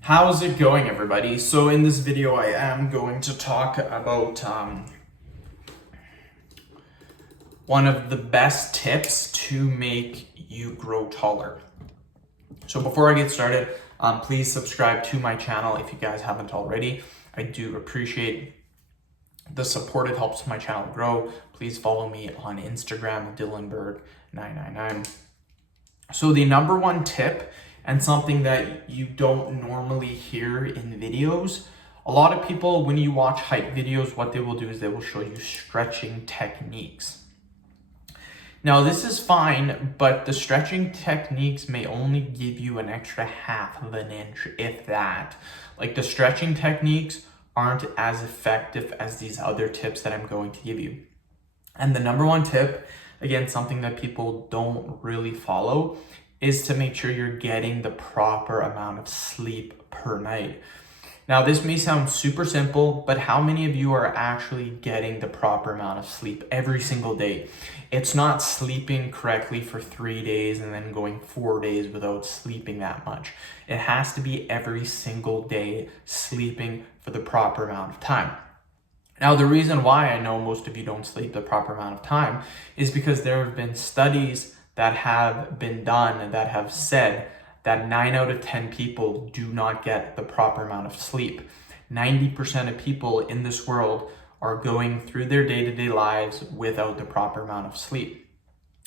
How's it going, everybody? So in this video, I am going to talk about one of the best tips to make you grow taller. So before I get started, please subscribe to my channel if you guys haven't already. I do appreciate the support. It helps my channel grow. Please follow me on Instagram, DylanBerg999. So the number one tip, and something that you don't normally hear in videos, a lot of people, when you watch height videos, what they will do is they will show you stretching techniques. Now this is fine, but the stretching techniques may only give you an extra half of an inch, if that. Like, the stretching techniques aren't as effective as these other tips that I'm going to give you. And the number one tip, again, something that people don't really follow, is to make sure you're getting the proper amount of sleep per night. Now, this may sound super simple, but how many of you are actually getting the proper amount of sleep every single day? It's not sleeping correctly for 3 days and then going 4 days without sleeping that much. It has to be every single day sleeping for the proper amount of time. Now, the reason why I know most of you don't sleep the proper amount of time is because there have been studies that have been done that have said that 9 out of 10 people do not get the proper amount of sleep. 90% of people in this world are going through their day-to-day lives without the proper amount of sleep.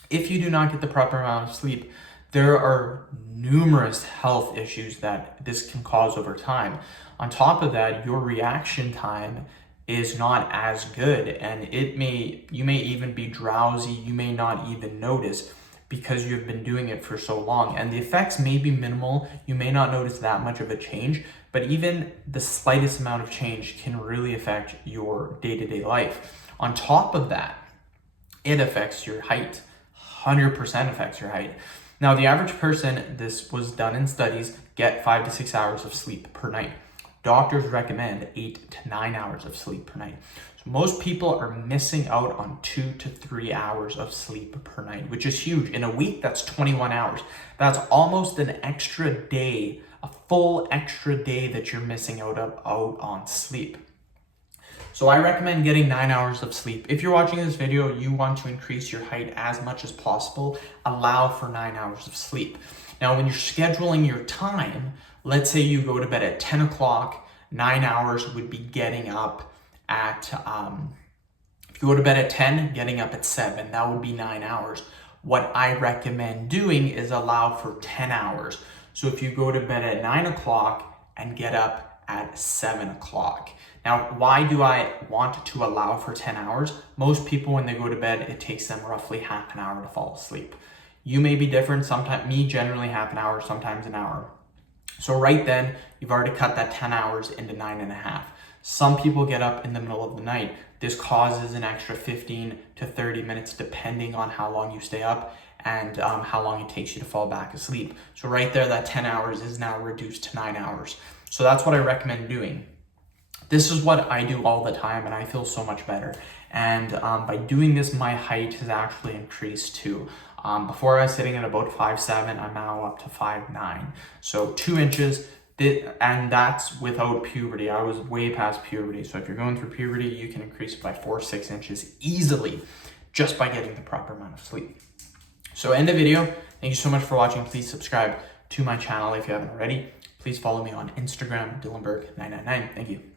If you do not get the proper amount of sleep, there are numerous health issues that this can cause over time. On top of that, your reaction time is not as good, and you may even be drowsy. You may not even notice because you've been doing it for so long, and the effects may be minimal. You may not notice that much of a change, but even the slightest amount of change can really affect your day-to-day life. On top of that, it affects your height. 100% affects your height. Now, the average person, this was done in studies, get 5 to 6 hours of sleep per night. Doctors recommend 8 to 9 hours of sleep per night. So most people are missing out on 2 to 3 hours of sleep per night, which is huge. In a week, that's 21 hours. That's almost an extra day, a full extra day that you're missing out on sleep. So I recommend getting 9 hours of sleep. If you're watching this video, you want to increase your height as much as possible, allow for 9 hours of sleep. Now, when you're scheduling your time, let's say you go to bed at 10 o'clock, 9 hours would be getting up at, if you go to bed at 10, getting up at 7, that would be 9 hours. What I recommend doing is allow for 10 hours. So if you go to bed at 9 o'clock and get up at 7 o'clock. Now, why do I want to allow for 10 hours? Most people, when they go to bed, it takes them roughly half an hour to fall asleep. You may be different. Sometimes, me, generally half an hour, sometimes an hour. So right then, you've already cut that 10 hours into 9.5. Some people get up in the middle of the night. This causes an extra 15 to 30 minutes, depending on how long you stay up and how long it takes you to fall back asleep. So right there, that 10 hours is now reduced to 9 hours. So that's what I recommend doing. This is what I do all the time, and I feel so much better. And by doing this, my height has actually increased too. Before I was sitting at about 5'7", I'm now up to 5'9". So 2 inches, and that's without puberty. I was way past puberty. So if you're going through puberty, you can increase by 4 or 6 inches easily just by getting the proper amount of sleep. So end the video. Thank you so much for watching. Please subscribe to my channel if you haven't already. Please follow me on Instagram, DylanBerg999. Thank you.